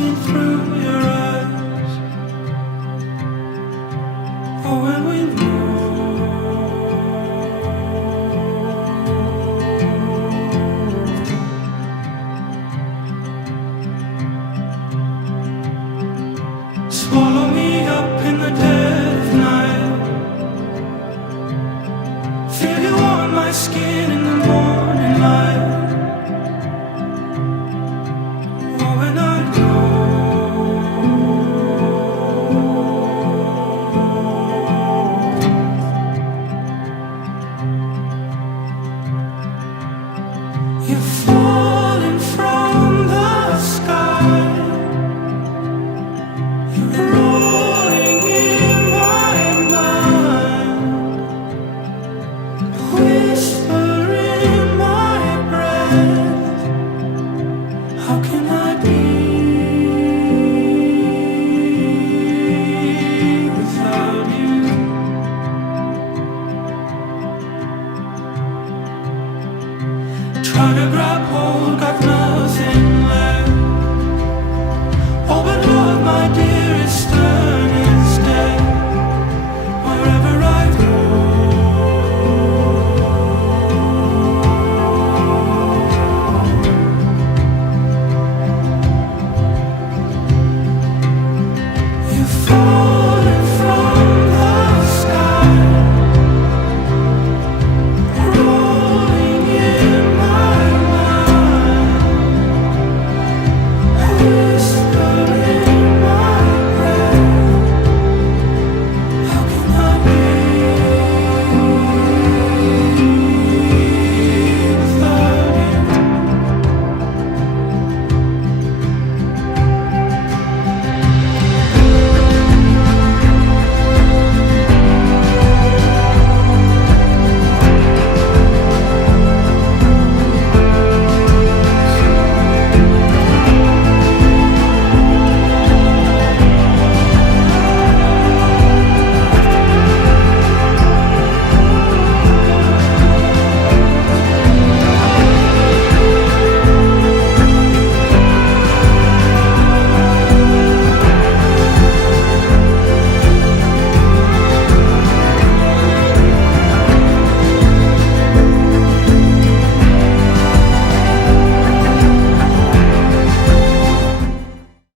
seen through your eyes. Oh, when we swallow me up in the dead of night. Feel you on my skin in the morning light. Oh, when I go, you're falling from the sky. Rolling in my mind, whisper in my breath. How can I be without you? Try to grab hold, got nothing left. Oh, but love, my dear, is stern instead. Wherever I go, you're falling from the sky, rolling in my mind, whispering.